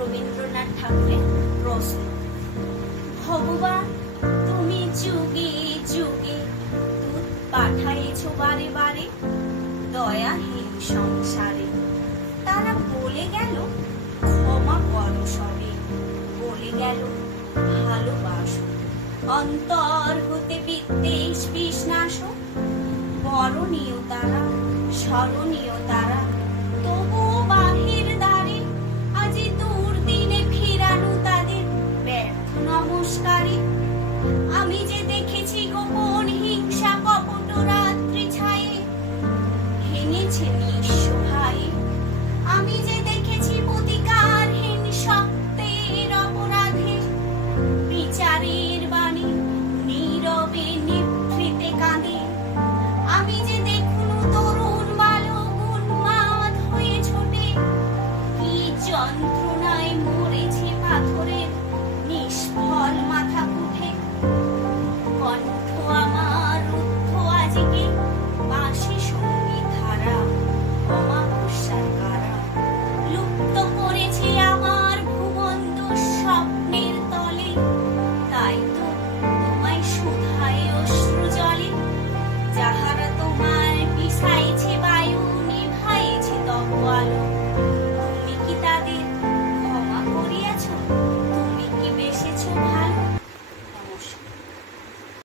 রবীন্দ্রনাথ ঠাকুরের প্রশ্ন। ভগবান তুমি যুগে যুগে দূত পাঠাইছো বারে বারে দয়াহীন সংসারে। তারা বলে গেল ক্ষমা করো সবে, বলে গেল ভালোবাসো, অন্তর হতে বিদ্বেষ বিষ নাশো। বরণীয় তারা, স্মরণীয় তারা,